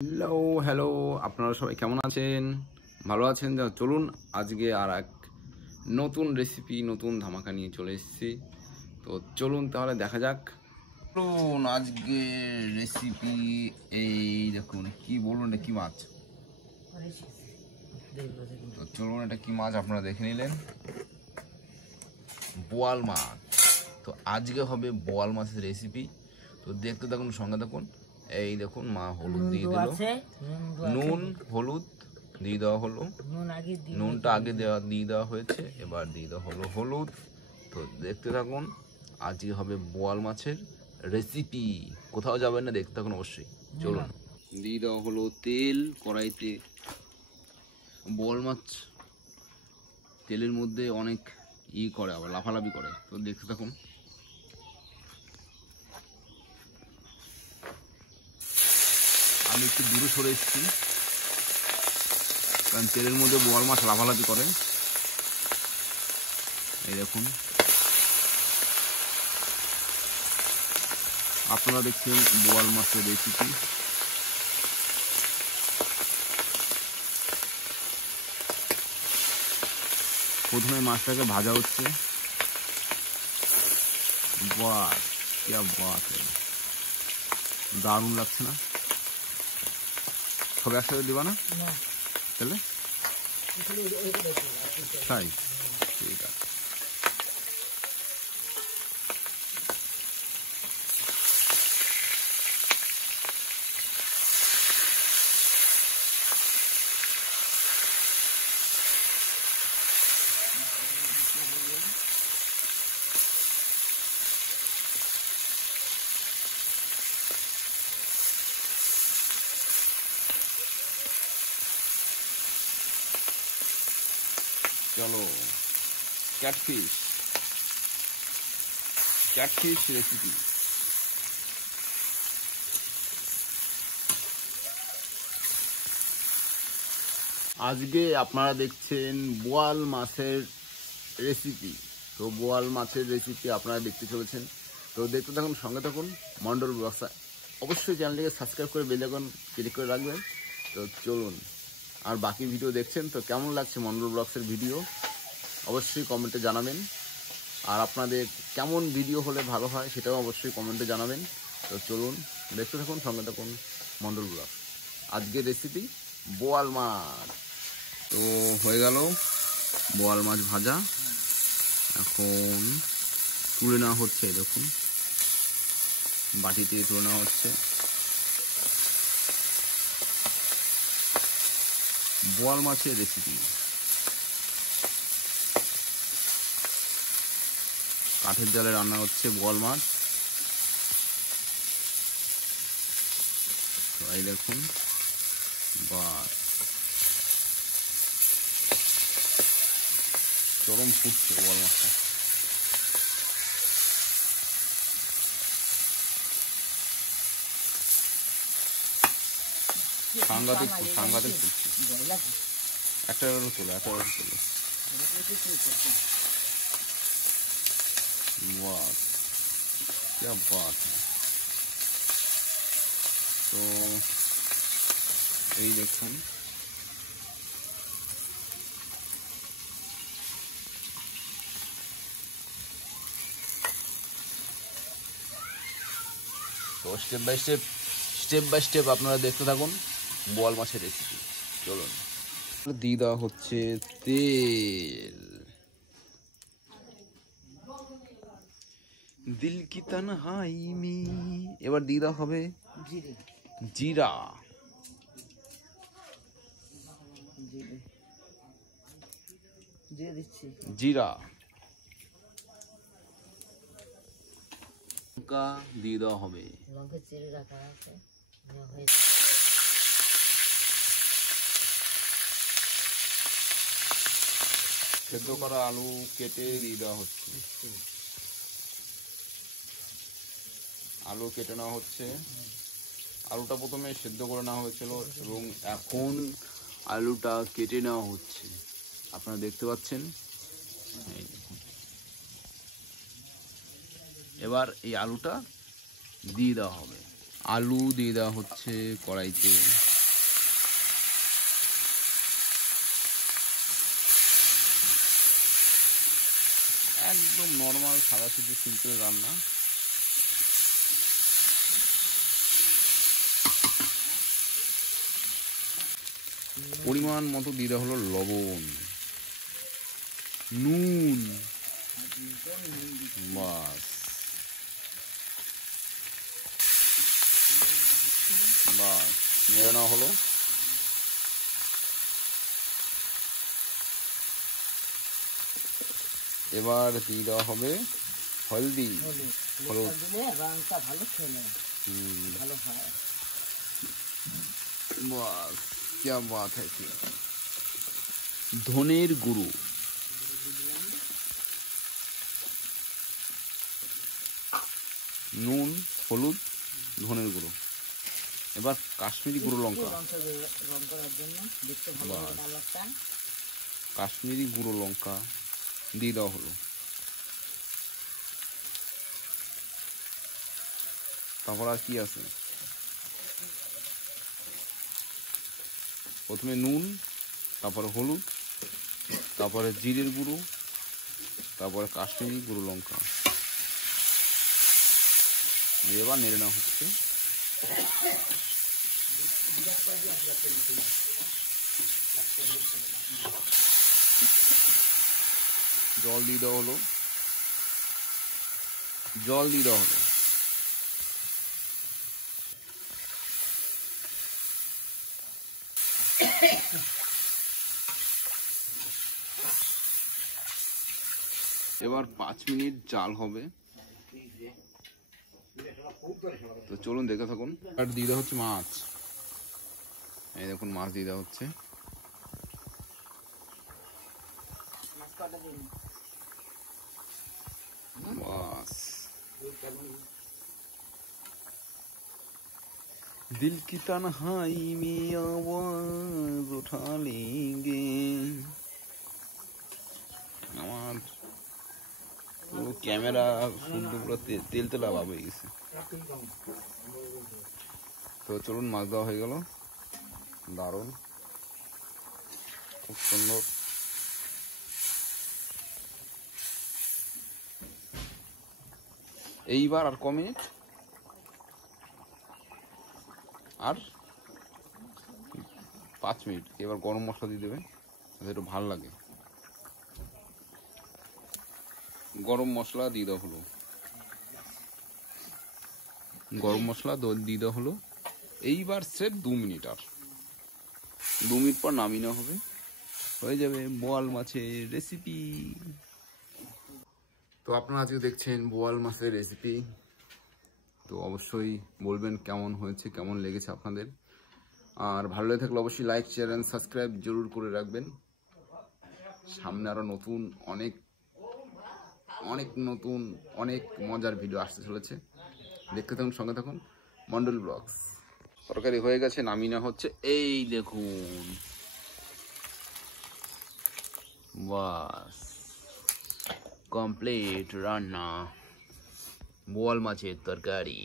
Hello hello, আপনারা সবাই কেমন আছেন? ভালো আছেন? চলুন আজকে আর এক নতুন রেসিপি, নতুন ধামাকা নিয়ে চলে এসেছি। তো চলুন তাহলে দেখা যাক। চলুন আজকে রেসিপি এই দেখুন, কি বলুন, এটা কি মাছ? তো চলুন, এটা কি মাছ আপনারা দেখে নিলেন, বোয়াল মাছ। তো আজকে হবে বোয়াল মাছের রেসিপি। তো দেখতে থাকুন, সঙ্গে থাকুন। এই দেখুন, মা হলুদ দিয়ে দিল, নুন হলুদ দিয়ে দেওয়া হলো, নুনটা আগে দিয়ে দেওয়া হয়েছে, এবার দিয়ে দেওয়া হলো হলুদ। তো দেখতে থাকুন, আজকে হবে বোয়াল মাছের রেসিপি। কোথাও যাবেন না, দেখতে থাকুন অবশ্যই। চলুন, দিয়ে দেওয়া হলো তেল কড়াইতে। বোয়াল মাছ তেলের মধ্যে অনেক করে, আবার লাফালাফি করে। তো দেখতে থাকুন। আমি একটু দূরে সরে এসেছি, কারণ তেলের মধ্যে বোয়াল মাছ লাফালাফি করে। এই দেখুন, আপনারা দেখছেন বোয়াল মাছের রেসিপি। প্রথমে মাছটাকে ভাজা হচ্ছে। বাহ, কি বাত, দারুণ লাগছে না? সব একসাথে দিবা না তাহলে? তাই, ঠিক আছে। চলো, ক্যাটফিশ রেসিপি। আজকে আপনারা দেখছেন বোয়াল মাছের রেসিপি। তো বোয়াল মাছের রেসিপি আপনারা দেখতে চলেছেন। তো দেখতে থাকুন, সঙ্গে থাকুন মন্ডল ব্লগস। অবশ্যই চ্যানেলটিকে সাবস্ক্রাইব করে বেল আইকন ক্লিক করে রাখবেন। তো চলুন, আর বাকি ভিডিও দেখছেন তো কেমন লাগছে মন্ডল ব্লগসের ভিডিও অবশ্যই কমেন্টে জানাবেন। আর আপনাদের কেমন ভিডিও হলে ভালো হয় সেটাও অবশ্যই কমেন্টে জানাবেন। তো চলুন, দেখতে থাকুন, সঙ্গে থাকুন মন্ডল ব্লগ। আজকের রেসিপি বোয়াল মাছ। তো হয়ে গেল বোয়াল মাছ ভাজা, এখন তুলে নেওয়া হচ্ছে। দেখুন, বাটিতে তুলে নেওয়া হচ্ছে। বোয়াল মাছের রেসিপি, কাঠের জালে রান্না হচ্ছে বোয়াল মাছ। তো এই দেখুন, বাস চরম ফুটছে বোয়াল মাছটা। সাংঘাতিক ফুটছে। একটা তোলো। वाह, क्या बात है। তো এই দেখুন, তো স্টেপ বাই স্টেপ আপনারা দেখতে থাকুন বোয়াল মাছের রেসিপি। চলুন, দিয়ে দেওয়া হচ্ছে তেল। দিল কি তনহাই মে। এবার দিয়ে দেওয়া হবে জিরা। জিরা লঙ্কা দিয়ে দেওয়া হবে। সেদ্ধ করা আলু কেটে দিয়ে দেওয়া হচ্ছে। আলু কেটে নেওয়া হচ্ছে। আলুটা প্রথমে সেদ্ধ করে নেওয়া হয়েছিল এবং এখন আলুটা কেটে নেওয়া হচ্ছে, আপনারা দেখতে পাচ্ছেন। এবার এই আলুটা দিয়ে দেওয়া হবে। আলু দিয়ে দেওয়া হচ্ছে কড়াইতে। একদম নর্মাল সাদা সিধে সিম্পল রান্না। পরিমাণ মতো দিয়ে দেওয়া হলো লবণ, নুন, বাস বাস নেড়ে নেওয়া হলো। এবার দিয়ে দেওয়া হবে হলদি, হলুদ, বাস क्या बात है। ধনের গুঁড়ো, নুন, হলুদ, ধনের গুঁড়ো। এবার কাশ্মীরি গুঁড়ো লঙ্কা, কাশ্মীরি গুঁড়ো লঙ্কা দিয়ে দেওয়া হলো। তারপর আর কি আছে, প্রথমে নুন, তারপরে হলুদ, তারপরে জিরের গুঁড়ো, তারপরে কাশ্মীরি গুঁড়ো লঙ্কা দিয়ে এবার নেড়ে নেওয়া হচ্ছে। জল দিয়ে দেওয়া হলো, জল দিয়ে দেওয়া হলো। এবার 5 মিনিট জাল হবে। তো চলুন দেখে থাকুন। আর দিয়ে দেওয়া হচ্ছে মাছ, এই দেখুন মাছ দিয়ে দেওয়া হচ্ছে। বাস दिल की तन्हाई में आवाज उठा लेंगे। আমার পুরো ক্যামেরা শুদ্ধ পুরো তেল তেলা ভাব হয়ে গেছে। তো চলুন, মাছ দেওয়া হয়ে গেল, দারুণ, খুব সুন্দর। এইবার আর ক মিনিট, আর 5 মিনিট। এবার গরম মশলা দিয়ে দেবে, একটু ভালো লাগে। গরম মশলা দিয়ে দেওয়া হলো, গরম মশলা দিয়ে দেওয়া হলো। এইবার স্রেফ 2 মিনিট, আর 2 মিনিট পর নামিয়ে নেওয়া হবে, হয়ে যাবে বোয়াল মাছের রেসিপি। তো আপনারা আজকে দেখছেন বোয়াল মাছের রেসিপি। তো অবশ্যই বলবেন কেমন হয়েছে, কেমন লেগেছে আপনাদের। আর ভালো লেগে থাকলে অবশ্যই লাইক, শেয়ার অ্যান্ড সাবস্ক্রাইব জরুর করে রাখবেন। সামনে আরও নতুন অনেক মজার ভিডিও আসতে চলেছে, দেখতে থাকুন, সঙ্গে থাকুন। মন্ডল ব্লগস। তরকারি হয়ে গেছে, নামিয়ে নেওয়া হচ্ছে। এই দেখুন, বাস কমপ্লিট রান্না, বোয়াল মাছের তরকারি।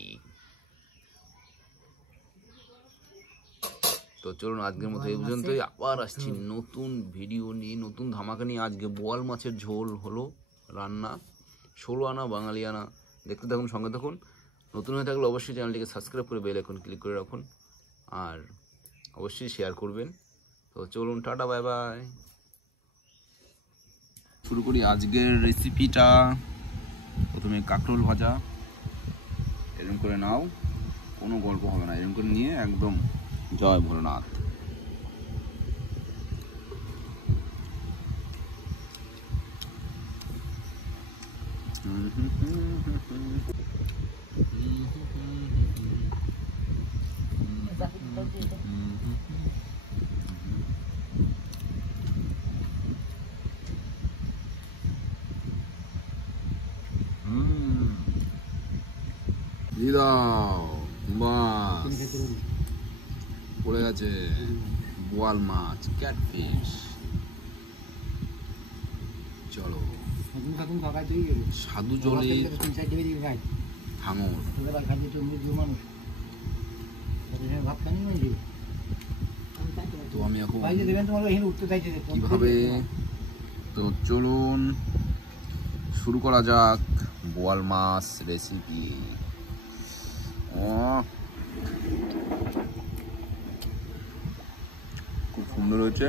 তো চলুন, আজকের মতো এই পর্যন্তই। আবার আসছি নতুন ভিডিও নিয়ে, নতুন ধামাকা নিয়ে। আজকে বোয়াল মাছের ঝোল হলো রান্না, 16 আনা বাঙালি আনা। দেখতে থাকুন, সঙ্গে থাকুন। নতুন হয়ে থাকলে অবশ্যই চ্যানেলটিকে সাবস্ক্রাইব করে বেল আইকন ক্লিক করে রাখুন, আর অবশ্যই শেয়ার করবেন। তো চলুন, টাটা, বাই বাই। শুরু করি আজকের রেসিপিটা। প্রথমে কাঁকরোল ভাজা, এরকম করে নাও, কোনো গল্প হবে না, এরকম করে নিয়ে একদম জয় ভোলেনাথ। বাস পড়ে গেছে বোয়াল মাছ, ক্যাটফিশ। চলো, সাধু জলে ভাঙর। তো আমি এখন কিভাবে, তো চলুন শুরু করা যাক বোয়াল মাছ রেসিপি। খুব সুন্দর হয়েছে,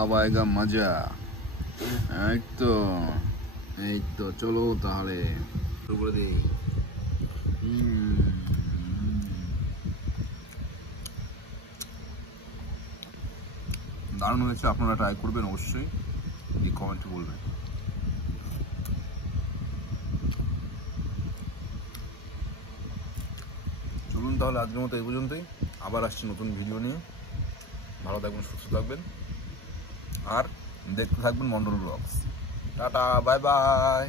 আবাইগা মজা। এই তো চলো তাহলে শুরু করে দিই। দারুণ হয়েছে, আপনারা ট্রাই করবেন অবশ্যই, কমেন্টে বলবেন। চলুন তাহলে আজকের মতো এই পর্যন্তই, আবার আসছি নতুন ভিডিও নিয়ে। ভালো থাকবেন, সুস্থ থাকবেন, আর দেখতে থাকবেন Mondal blogs. Tata, bye by.